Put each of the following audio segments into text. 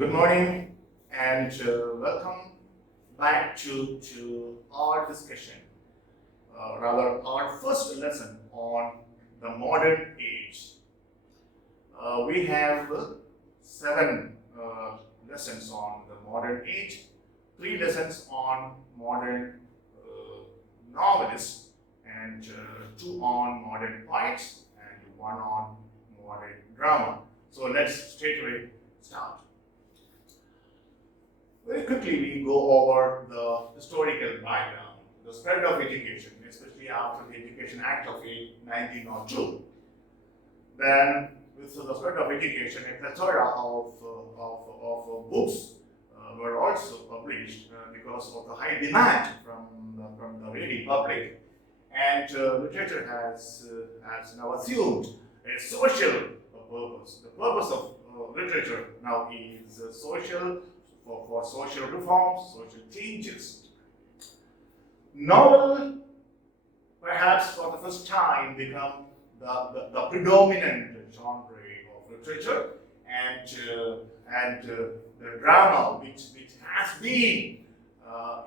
Good morning and welcome back to our discussion, rather our first lesson on the modern age. We have seven lessons on the modern age, three lessons on modern novelists, and two on modern poets, and one on modern drama. So let's straight away start. Very quickly, we go over the historical background, the spread of education, especially after the Education Act of 1902. Then, with the spread of education, a plethora of books were also published because of the high demand from the reading public. And literature has now assumed a social purpose. The purpose of literature now is social for social reforms, social changes. Novel, perhaps for the first time, become the predominant genre of literature, and the drama, which has been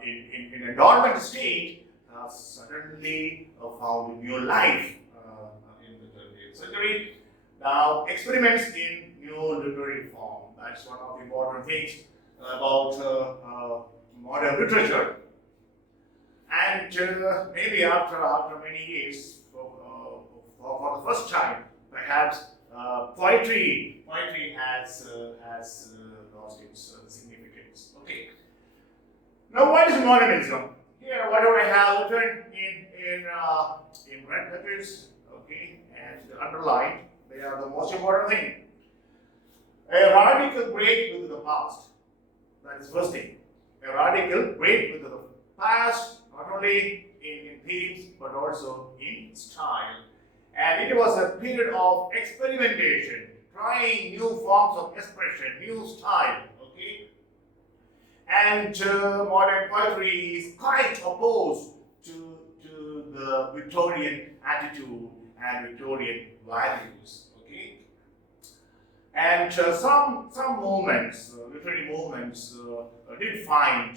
in a dormant state, has suddenly found a new life in the 20th century. Now, experiments in new literary form. That's one of the important things about modern literature. And maybe after many years, for the first time, perhaps poetry has lost its significance. Okay. Now, what is modernism? Here, whatever I have written in red letters, okay, and underlined, they are the most important thing. A radical break with the past. That is first thing. A radical break with the past, not only in themes but also in style. And it was a period of experimentation, trying new forms of expression, new style. Okay, and modern poetry is quite opposed to the Victorian attitude and Victorian values. Okay, and some movements, literary movements, did find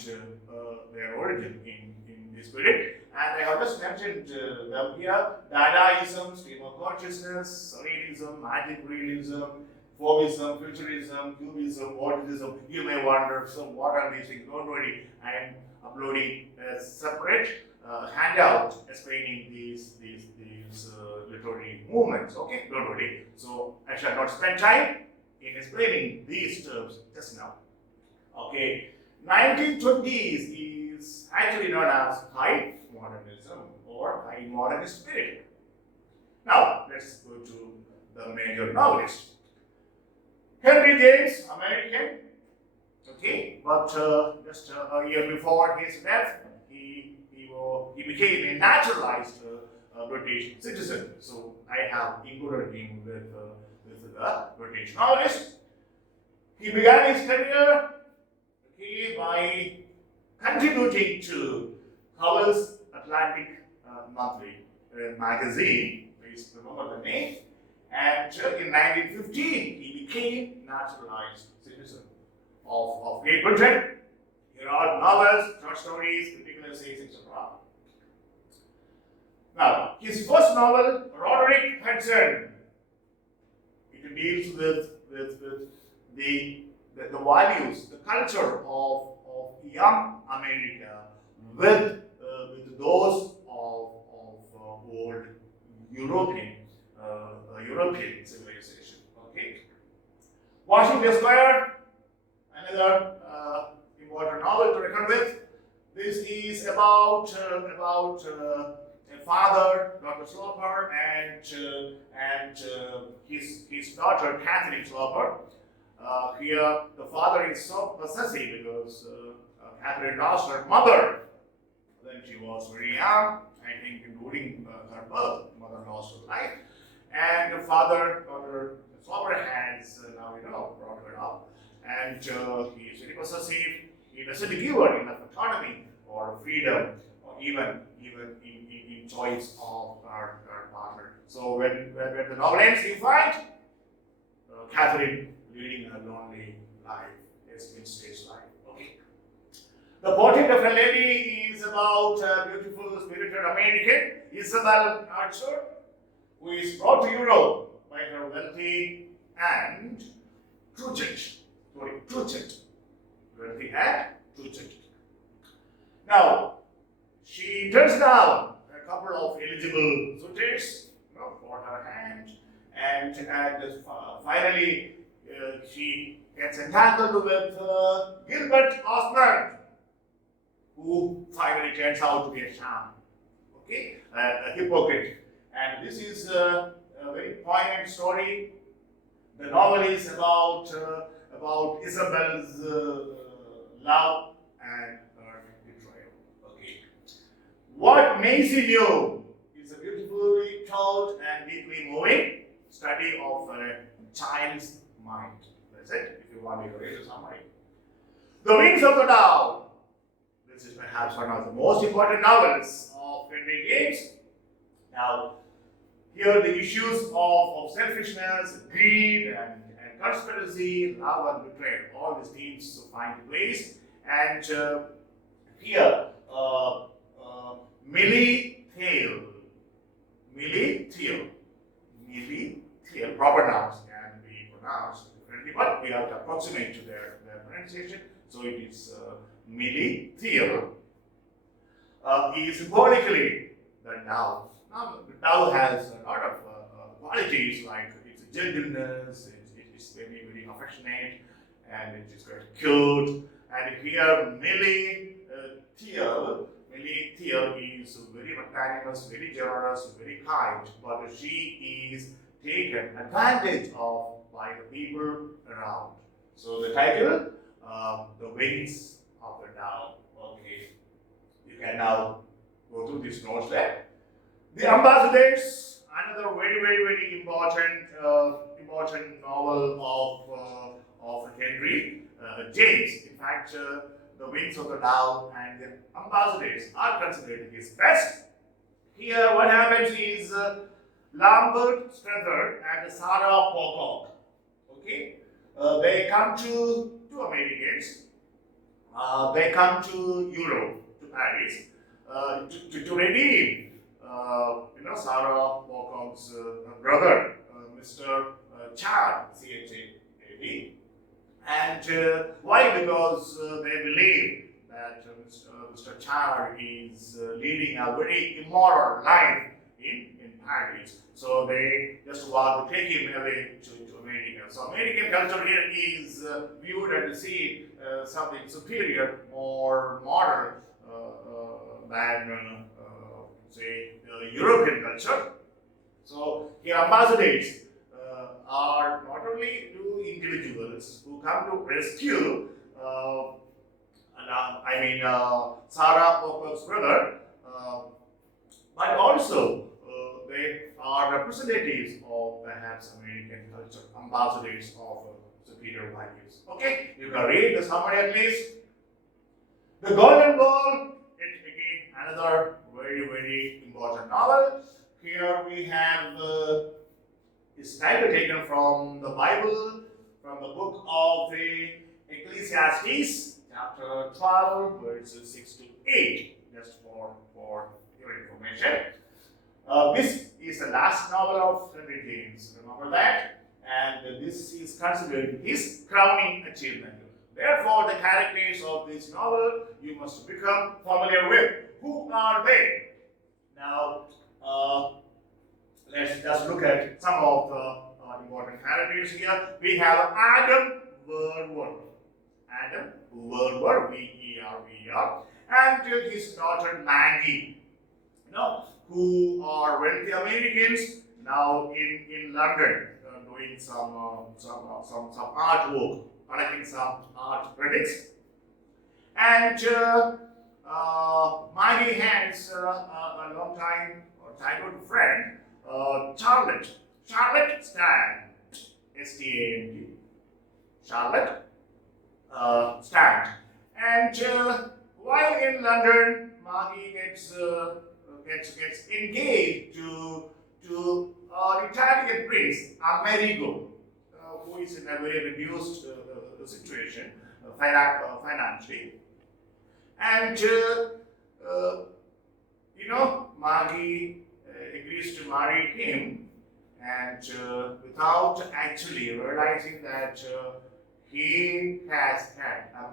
their origin in this period. And I have just mentioned them here: Dadaism, stream of consciousness, surrealism, magic realism, Fauvism, futurism, cubism, vorticism. You may wonder, so what are these things? Don't worry, I am uploading a separate handout explaining these literary movements. Okay, don't worry. So I shall not spend time in explaining these terms just now. Okay, 1920s is actually known as high modernism or high modernist period. Now let's go to the major novelists. Henry James, American. Okay, but just a year before his death, he became a naturalized British citizen. So I have included him with the British novelist. He began his career by contributing to Howell's Atlantic Monthly magazine. Please remember the name. And in 1915, he became naturalized citizen of Great Britain. He wrote novels, short stories, critical essays, etc. Now, his first novel, Roderick Hudson, it deals with the values, the culture of young America with those of old European civilization. Okay. Washington Square, another important novel to reckon with. This is about a father, Dr. Sloper, and his daughter, Catherine Sloper. Here, the father is so possessive because Catherine lost her mother when she was very young. I think during her birth, mother lost her life, and the father, Dr. Sloper, has now brought her up, and he is very possessive. He doesn't give her enough autonomy or freedom, or even in choice of her partner. So when the novel ends, you find Catherine leading a lonely life, in stage life. Okay. The portrait of a lady is about a beautiful spirited American, Isabel Archer, who is brought to Europe by her wealthy and Truchett. Wealthy and Truchett. Now, she turns down a couple of eligible suitors for her hand, and finally she gets entangled with Gilbert Osmond, who finally turns out to be a sham, okay, a hypocrite. And this is a very poignant story. The novel is about Isabel's love and her betrayal. Okay. What Maisie knew is a beautifully told and deeply moving study of a child's mind. That's it. If you want me to read a summary. The Wings of the Dove. This is perhaps one of the most important novels of Henry James. Now, here the issues of selfishness, greed, and conspiracy, love, and betrayal, all these themes find place. And here, Millie Thiel, proper nouns can be pronounced differently, but we have to approximate to their pronunciation. So it is Millie Thiel. Is symbolically the dove. Now, the dove has a lot of qualities like its gentleness, it is very, very affectionate, and it is very cute. And here, Millie Thiel is very magnanimous, very generous, very kind, but she is taken advantage of by the people around. So the title, The Wings of the Dove. Okay, you can now go through this notes there. The Ambassadors, another very, very, very important novel of Henry James. In fact, The Wings of the Dove and The Ambassadors are considered his best. Here, what happens is Lambert Stretherd and Sarah Pocock. Okay, they come to Americans. They come to Europe, to Paris, to redeem. Sarah Pocock's brother, Mr. Chad, C-H-A-D. And why? Because they believe that Mr. Chad is leading a very immoral life in Paris. So they just want to take him away to America. So American culture here is viewed and seen something superior or modern than say European culture. So here ambassadors are not only two individuals who come to rescue Sarah Pocock's brother, but also they are representatives of perhaps American culture, ambassadors of superior values. Okay, you can read the summary at least. The Golden Ball, it's again another very, very important novel. Here we have its title taken from the Bible, from the book of the Ecclesiastes, chapter 12, verses 6 to 8, just for your information. This is the last novel of Henry James, remember that? And this is considered his crowning achievement. Therefore, the characters of this novel you must become familiar with. Who are they? Now, let's just look at some of the important characters here. We have Adam Verwer. Adam Verwer, V-E-R-W-E-R, and his daughter Maggie, who are wealthy Americans now in London, doing some artwork, collecting some art credits. And Maggie has a long time childhood friend, Charlotte Stand, S-T-A-N-D, Charlotte Stand. And while in London, Maggie gets engaged to the Italian prince Amerigo, who is in a very reduced situation. financially. And Maggie agrees to marry him, and without actually realizing that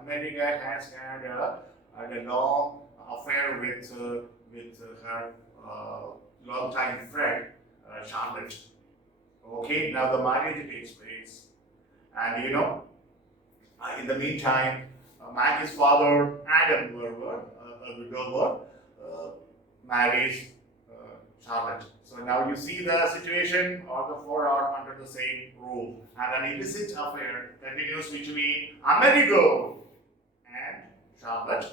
America has had a long affair with her longtime friend, Charlotte. Okay, now the marriage takes place, and in the meantime, Maggie's father, Adam Werber, a widower, marries Charlotte. So now you see the situation, all the four are under the same roof, and an illicit affair continues between Amerigo and Charlotte.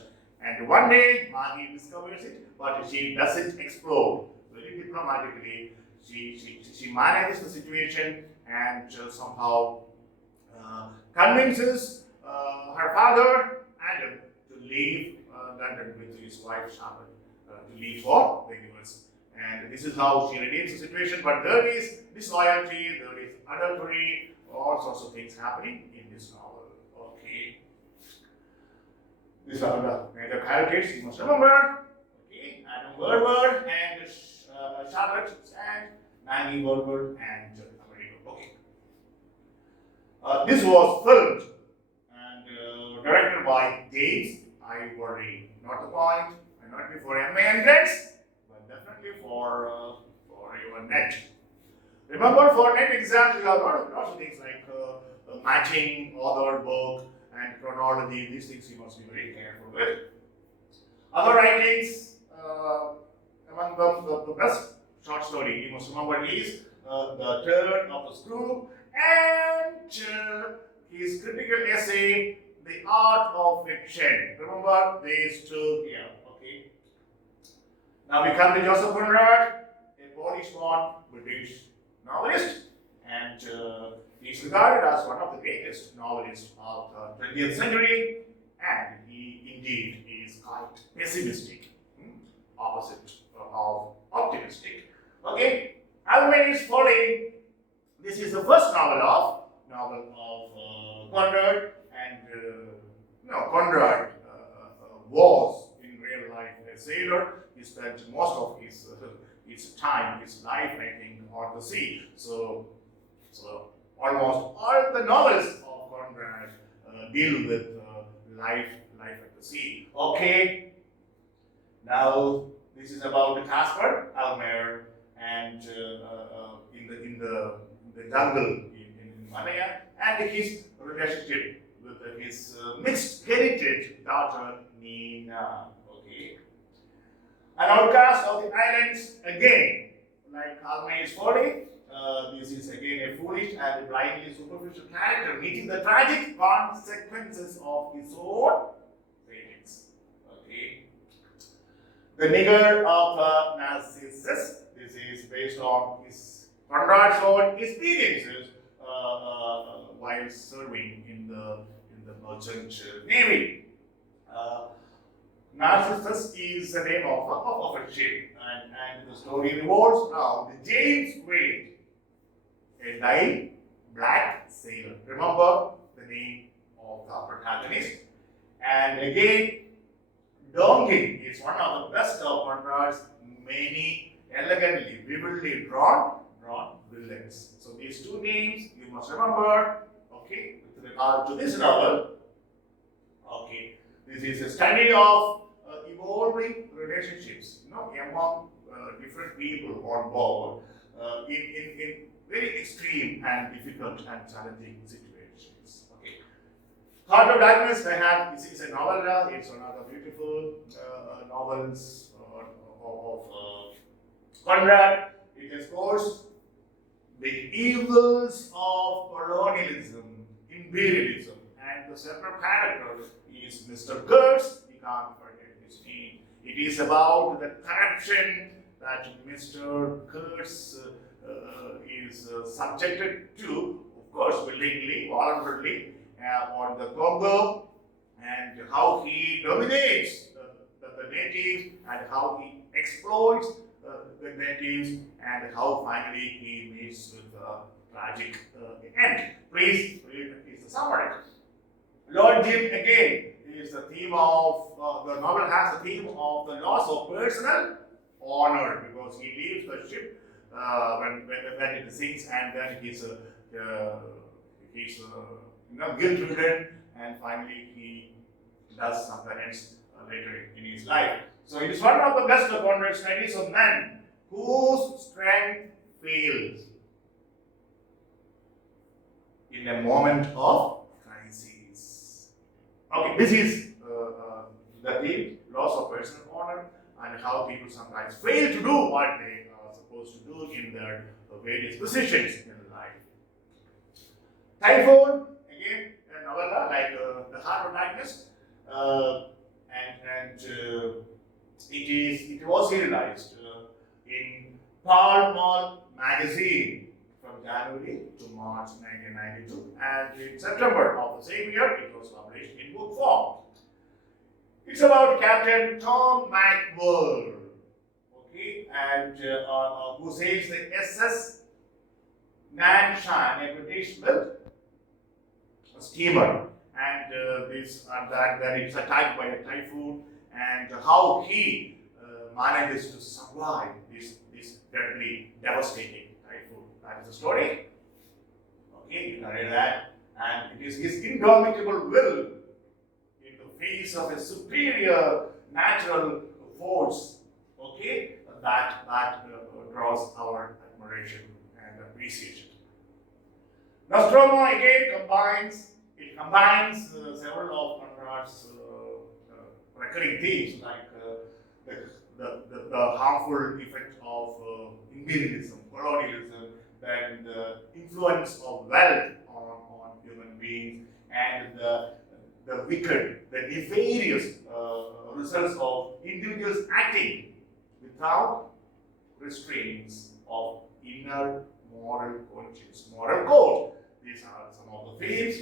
And one day, Maggie discovers it, but she doesn't explode. Very diplomatically, she manages the situation and somehow convinces her father, Adam, to leave London with his wife, Charlotte, to leave for the US. And this is how she redeems the situation. But there is disloyalty, there is adultery, all sorts of things happening in this novel. Okay. These are the major characters you must remember. Okay. Adam Werber and Charlotte and Maggie Werber and Amerigo. Okay. This was filmed and directed by James Ivory. Not the point, and not before Americans, but definitely for your net. Remember, for net exams, you have lots of things like matching author, book, and chronology. These things you must be very careful with. Other writings, among them, the best short story you must remember is The Turn of the Screw, and his critical essay, The Art of Fiction. Remember these two here, okay? Now we come to Joseph Conrad, a Polish-born British novelist, and he is regarded as one of the greatest novelists of the 20th century, and he indeed is quite pessimistic, opposite of optimistic. Okay, Almay's Folly. This is the first novel of Conrad, and Conrad was in real life a sailor. He spent most of his time, his life, I think, on the sea. So almost all the novels of Conrad deal with life at the sea. Okay, now this is about Caspar Almer and in the jungle in Malaya, and his relationship with his mixed heritage daughter Nina. Okay, an outcast of the islands again, like Almay's Folly. This is again a foolish and blindly superficial character meeting the tragic consequences of his own failings. Okay. The Nigger of Narcissus. This is based on his Conrad's own experiences while serving in the merchant navy. Narcissus is the name of a ship, and the story revolves around James Wade, a dying black sailor. Remember the name of the protagonist. And again, Donkin is one of the best of Conrad's many elegantly, vividly drawn villains. So these two names you must remember. Okay, with regard to this novel. Okay, this is a study of evolving relationships, among different people on board in very extreme and difficult and challenging situations. Okay. Heart of Darkness, this is a novella. It's one of the beautiful novels of Conrad. It explores the evils of colonialism, imperialism, and the central character is Mr. Kurtz. We can't forget his name. It is about the corruption that Mr. Kurtz is subjected to, of course, willingly, voluntarily, on the Congo, and how he dominates the natives, and how he exploits the natives, and how finally he meets with a tragic end. Please read the summary. Lord Jim again is the theme of the novel has the theme of the loss of personal honor because he leaves the ship when it sinks and then he's guilt-ridden and finally he does some penance later in his life. So it is one of the best of Conrad studies of men whose strength fails in a moment of crisis. Okay, this is the theme, loss of personal honor, and how people sometimes fail to do what they are supposed to do in their various positions in life. Typhoon, again, a novella like The Heart of Darkness, and it was serialized in Pall Mall magazine from January to March 1992, and in September of the same year it was published in book form. It's about Captain Tom McWhirr, okay, and who sails the SS Nanshan, a British-built steamer, and that it's attacked by a typhoon, and how he manages to survive this deadly, devastating typhoon. That is the story. Okay, you can read that, and it is his indomitable will in the face of a superior natural force. Okay, that draws our admiration and appreciation. Nostromo again combines several of Conrad's recurring themes like the harmful effect of imperialism, colonialism, then the influence of wealth on human beings, and the wicked, the nefarious results of individuals acting without restraints of inner moral conscience, moral code. These are some of the themes.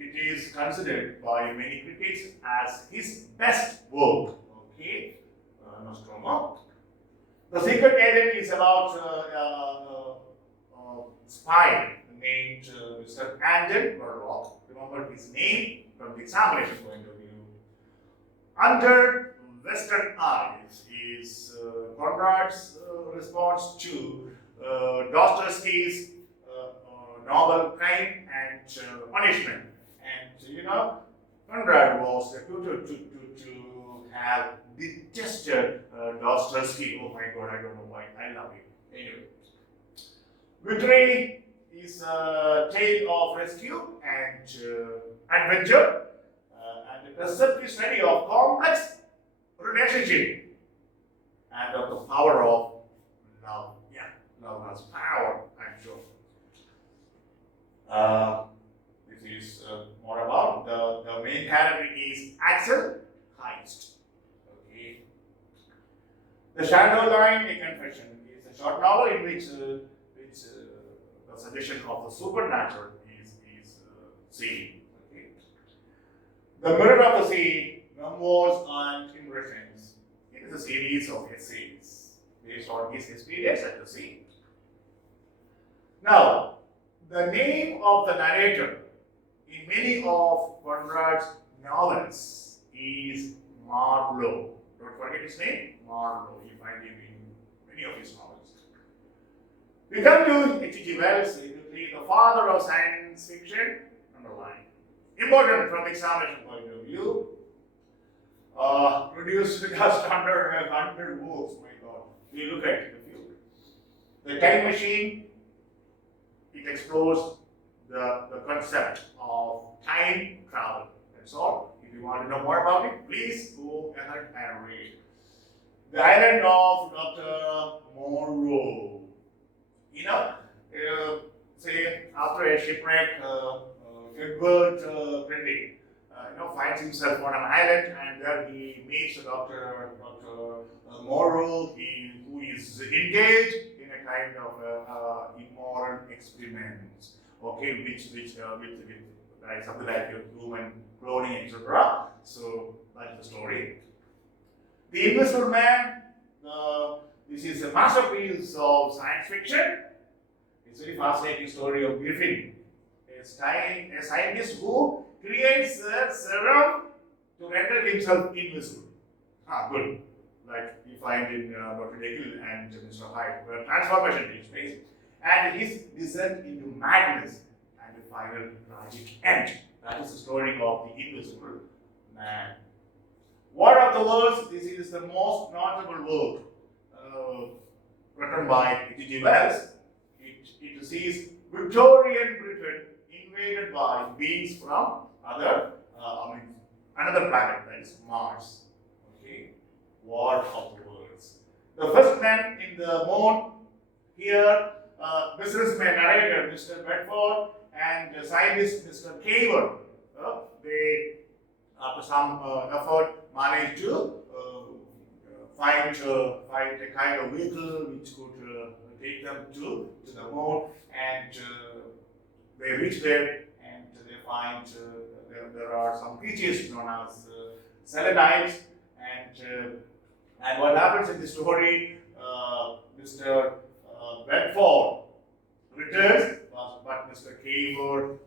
It is considered by many critics as his best work. Okay, Nostromo. The Secret Agent is about a spy named Mr. Angel Murdoch. Remember his name from the examination point of view. Under Western Eyes is Conrad's response to Dostoevsky's novel Crime and Punishment. And Conrad was reputed to have detested Dostoevsky. Oh my God, I don't know why. I love him. Anyway, Victory is a tale of rescue and adventure and a perceptive study of complex relationship and of the power of love. Yeah, love has power, I'm sure. This is more about the main character is Axel Heist. Okay. The Shadow Line, a Confession, is a short novel in which the suggestion of the supernatural is seen. Okay. The Mirror of the Sea, Memoirs and Impressions. It is a series of essays based on his experience at the sea. Now, the name of the narrator in many of Conrad's novels is Marlowe. Don't forget his name, Marlowe. You find him in many of his novels. We come to H.G. Wells, the father of science fiction, underline. Important from examination point of view. Produced just under 100 books, my God. We look at the few. The Time Machine, it explores the concept of time travel. That's all. If you want to know more about it, please go ahead and read. The Island of Dr. Moreau. Say after a shipwreck, Edward Printing, finds himself on an island, and there he meets Dr. Moreau, who is engaged in a kind of immoral experiment. Okay, which like something like human cloning, etc. So that's the story. The Invisible Man. This is a masterpiece of science fiction. It's a very fascinating story of Griffin, a scientist who creates a serum to render himself invisible. Good. Like we find in Dr. Jekyll and Mr. Hyde, where transformation takes place, and his descent into madness and the final tragic end. That is the story of the invisible man. War of the Worlds, this is the most notable work written by H.G. Wells. It sees Victorian Britain invaded by beings from another planet, that is Mars. Okay, War of the Worlds. The first man in the moon here, businessman narrator Mr. Bedford and scientist Mr. Caver. They, after some effort, managed to find a kind of vehicle which could take them to the moon, and they reach there and they find there are some creatures known as Selenites, and what happens in the story, Mr. Bedford returns, but Mr. Caver,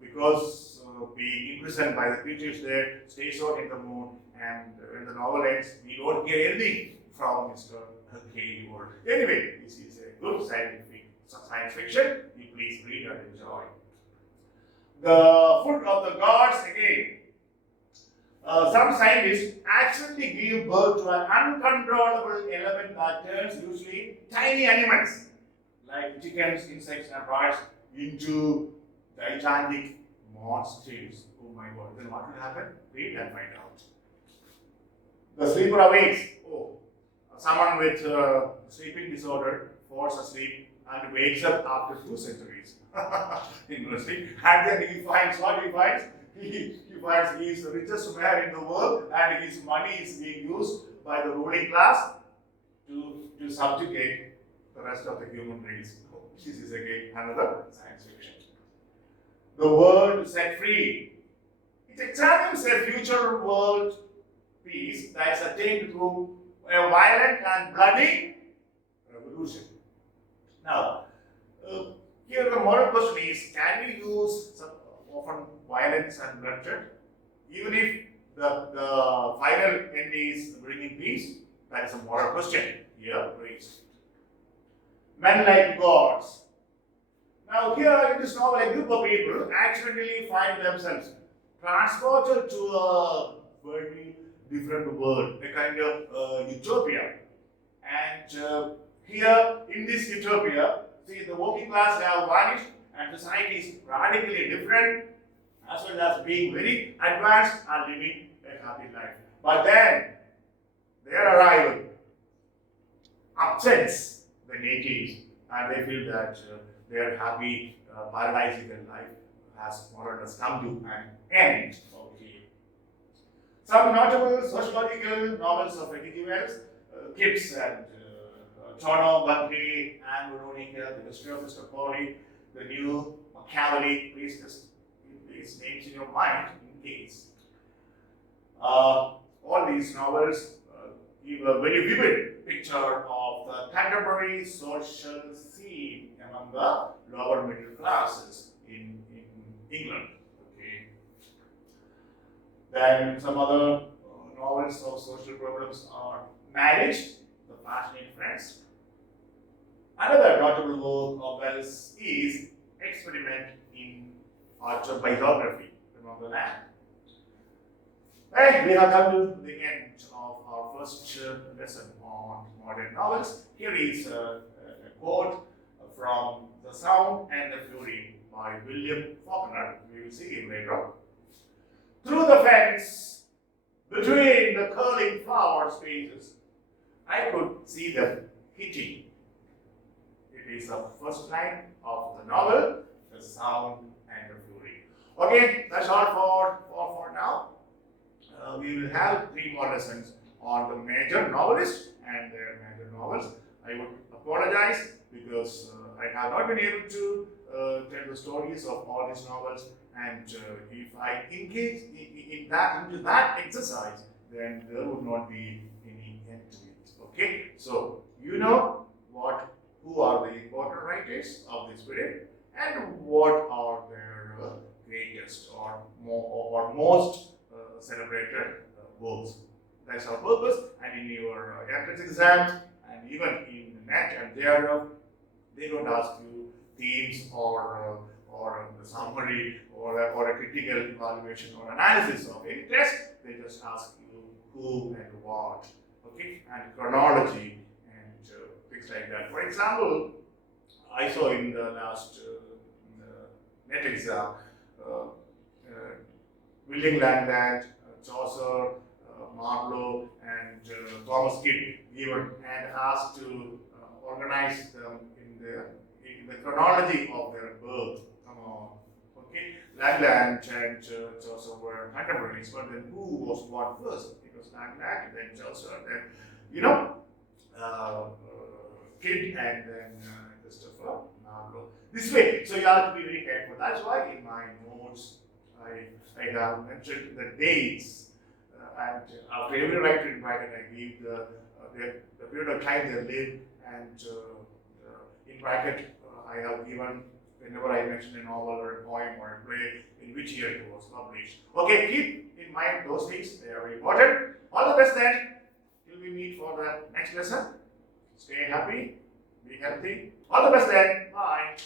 because being imprisoned by the creatures there, stays out in the moon, and when the novel ends, we don't hear anything from Mr. Caver. Anyway, this is a good science fiction. You please read and enjoy. The Foot of the Gods again. Some scientists actually give birth to an uncontrollable element that turns usually tiny animals like chickens, insects, and birds into gigantic monsters. Oh my God! Then what will happen? Read and find out. The sleeper awakes. Oh, someone with sleeping disorder falls asleep and wakes up after 2 centuries. Interesting. And then he finds what he finds. He finds he is the richest man in the world, and his money is being used by the ruling class to subjugate the rest of the human race. This is again another science fiction. The World Set Free. It examines a future world peace that is attained through a violent and bloody revolution. Now, here the moral question is: can we use often violence and bloodshed, even if the final end is bringing peace? That is a moral question here raised. Men like gods. Now here in this novel, a group of people accidentally find themselves transported to a very different world, a kind of utopia. And here in this utopia, see, the working class have vanished and society is radically different, as well as being very advanced and living a happy life. But then their arrival upsets the natives, and they feel that their happy paradisical life has more or less come to an end. Okay. Some notable sociological novels of H.G. Wells, Kipps and Tono, Bunkley, Anne Veronica, The History of Mr. Polly, The New Machiavelli. Please just keep these names in your mind in case. All these novels give a very vivid picture of the contemporary social scene among the lower middle classes in England. Okay. Then some other novels of social problems are Marriage, The Passionate Friends. Another notable work of Wells is Experiment in Autobiography. Remember that? And we have come to the end of our first lesson on modern novels. Here is a quote from The Sound and the Fury by William Faulkner. We will see him later on. Through the fence, between the curling flower spaces, I could see them hitting. It is the first line of the novel, The Sound and the Fury. Okay, that's all for now. We will have 3 more lessons on the major novelists and their major novels. I would apologize because I have not been able to tell the stories of all these novels, and if I engage into that exercise, then there would not be any end to it. Okay, so you know who are the important writers of this period, and what are their greatest or most celebrated works. That's our purpose. And in your entrance exams and even in NET and JRF, they don't ask you themes or the summary or a critical evaluation or analysis of any test. They just ask you who and what, okay, and chronology and things like that. For example, I saw in the last NET exam, William Langland, Chaucer, Marlowe, and Thomas Kidd given and asked to organize them in the chronology of their birth. Come on, okay? Langland and Chaucer were contemporaries, but then who was born first? It was Langland, then Chaucer, then Kidd, and then Christopher Marlowe. This way, so you have to be very careful. That's why in my notes I have mentioned the dates, and after every writer in bracket, I give the period of time they lived, and in bracket I have given whenever I mention a novel or a poem or a play in which year it was published. Okay, keep in mind those things; they are very important. All the best then. Till we meet for the next lesson. Stay happy, be healthy. All the best then. Bye.